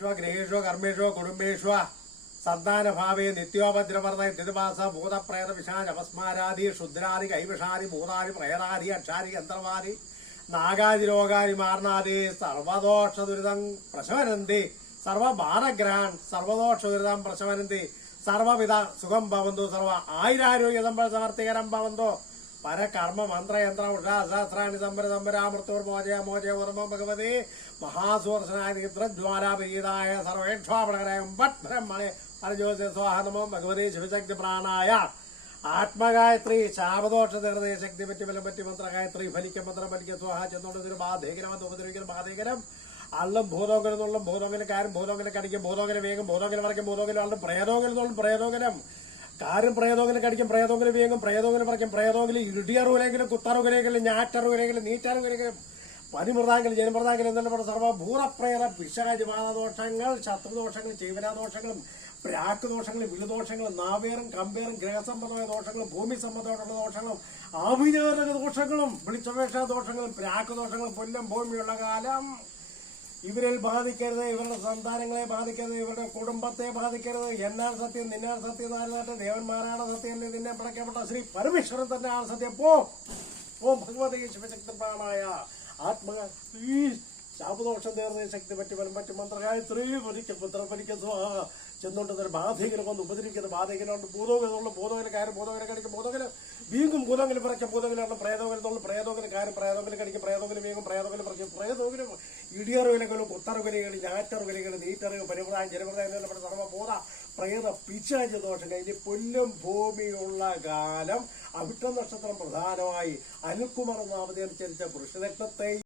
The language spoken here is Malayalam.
ഗൃഹേഷു ഗൃഹേഷു കർമ്മേഷു സന്താന സന്താനഭാവേ നിത്യോപദ്രവർദ്ധ തിരുവാസ ഭൂതപ്രേത വിഷാജ അപസ്മാരാദി ക്ഷുദ്രാദി കൈവിഷാദി ഭൂതാദി പ്രേതാദി അക്ഷാരി യന്ത്രവാദി നാഗാദി രോഗാദി മാർണാദി സർവദോഷ ദുരിതം പ്രശമനന്തി സർവഭാരഗ്രഹാൻ സർവദോഷ ദുരിതം പ്രശമനന്തി സർവവിധ സുഖം ഭവന്തു സർവ ആയിരാരോഗ്യ സമ്പൽ സമർത്ഥികരം ഭവന്തു പരകർമ്മ മന്ത്രയന്ത്ര ഉഷാസഹസ്രാണി സംബര സംബരാമൃത്തോർ മോചയ മോചയ ഓർമ്മ ഭഗവതി. മഹാസുവർശനായ നേത്രജ്വാലാപരീതായ സർവേക്ഷാപണകരായ ഭട്ട് ബ്രഹ്മണെ അർജോസ സ്വാഹനമോ ഭഗവതി ശിവശക്തി പ്രാണായ. ആത്മഗായത്രി ശാപദോഷ തീർന്നേ ശക്തി പറ്റി ബലം പറ്റി മന്ത്രഗായത്രി ഫലിക്ക മന്ത്രം ഫലിക്ക സ്വാഹ ചെന്നോണ്ടൊരു ബാധേകരം അത് ഉപദ്രവിക്കുന്ന ബാധേകരം. അള്ളും ഭൂതോകരം ഭൂതോകനക്കാരും ഭൂതോകനെ കടിക്കും ഭൂതോകനെ വേഗം ഭൂതോകനെ മറക്കും ഭൂതോകല അള്ളും പ്രേതോകല എന്നുള്ളും പ്രേതോകലം കാരും പ്രേതോകല കടിക്കും പ്രേതോകല വീങ്ങും പ്രേതോകല പറിക്കും പ്രേതോകല ഇടിയറുകലെങ്കിലും കുത്തറുകലെങ്കിലും ഞാറ്ററുകരെങ്കിലും നീറ്ററുകലെങ്കിലും പനിമൃതാങ്കിലും ജനമൃതാങ്കിലും എന്നുള്ള പറഞ്ഞ സർവഭൂതപ്രേത പിശാചി ബാധദോഷങ്ങൾ ശത്രുദോഷങ്ങൾ ജീവനാദോഷങ്ങളും പ്രാക്ക് ദോഷങ്ങൾ വിളുദോഷങ്ങളും നാവേറും കമ്പേറും ഗ്രഹസംബന്ധമായ ദോഷങ്ങളും ഭൂമി സംബന്ധമായിട്ടുള്ള ദോഷങ്ങളും ആഭിചാരക ദോഷങ്ങളും വിളിച്ചപേക്ഷ ദോഷങ്ങളും പ്രാക്ക് ദോഷങ്ങളും പുല്ലും ഭൂമിയുള്ള കാലം ഇവരിൽ ബാധിക്കരുത് ഇവരുടെ സന്താനങ്ങളെ ബാധിക്കരുത് ഇവരുടെ കുടുംബത്തെ ബാധിക്കരുത്. എന്നാൽ സത്യം നിന്നാൽ സത്യം നാലാട്ട് ദേവന്മാരാണ് സത്യം. നിന്നെ പിടയ്ക്കപ്പെട്ട ശ്രീ പരമേശ്വരൻ തന്നെ ആണ് സത്യം. പോ. ഓ ഭഗവതി ശിവശക്തിപ്രാണായ ആത്മ ശാപദോഷം തീർന്ന ശക്തി പറ്റി വരും. മറ്റു മന്ത്രഗായത്രി ഒരിക്കൽ പുത്രം പലിക്ക സ്വാഹ ചെന്നുകൊണ്ട് തന്നെ ബാധകനെ വന്ന് ഉപദ്രവിക്കുന്ന ബാധകനുണ്ട് ഭൂതോകനുള്ള ഭൂതോകരക്കാരും കാര്യം ഭൂതോകല കടിക്കും ഭൂതോകല വീങ്ങും ഭൂതോകല പറയ്ക്കും ഭൂതോകലാണ് പ്രേതോകലെന്നുള്ള പ്രേതോപിനെ കടിക്കും പ്രേതോപിനെ പറഞ്ഞു പ്രേതോപിനെ പറയ്ക്കും പ്രേതോകല ഇടിയറുകലകളും കുത്തറുകലകൾ ഞാറ്ററുകലകൾ നീറ്ററുകൾ പരിപ്രായം ജനപ്രദായം സർവബോധ പ്രേത പിശാച ദോഷം കഴിഞ്ഞ് പുല്ലും ഭൂമിയുള്ള കാലം അവിട്ട നക്ഷത്രം പ്രധാനമായി. അനിൽകുമാർ നാമതി അനുസരിച്ച പുരുഷരത്നത്തെ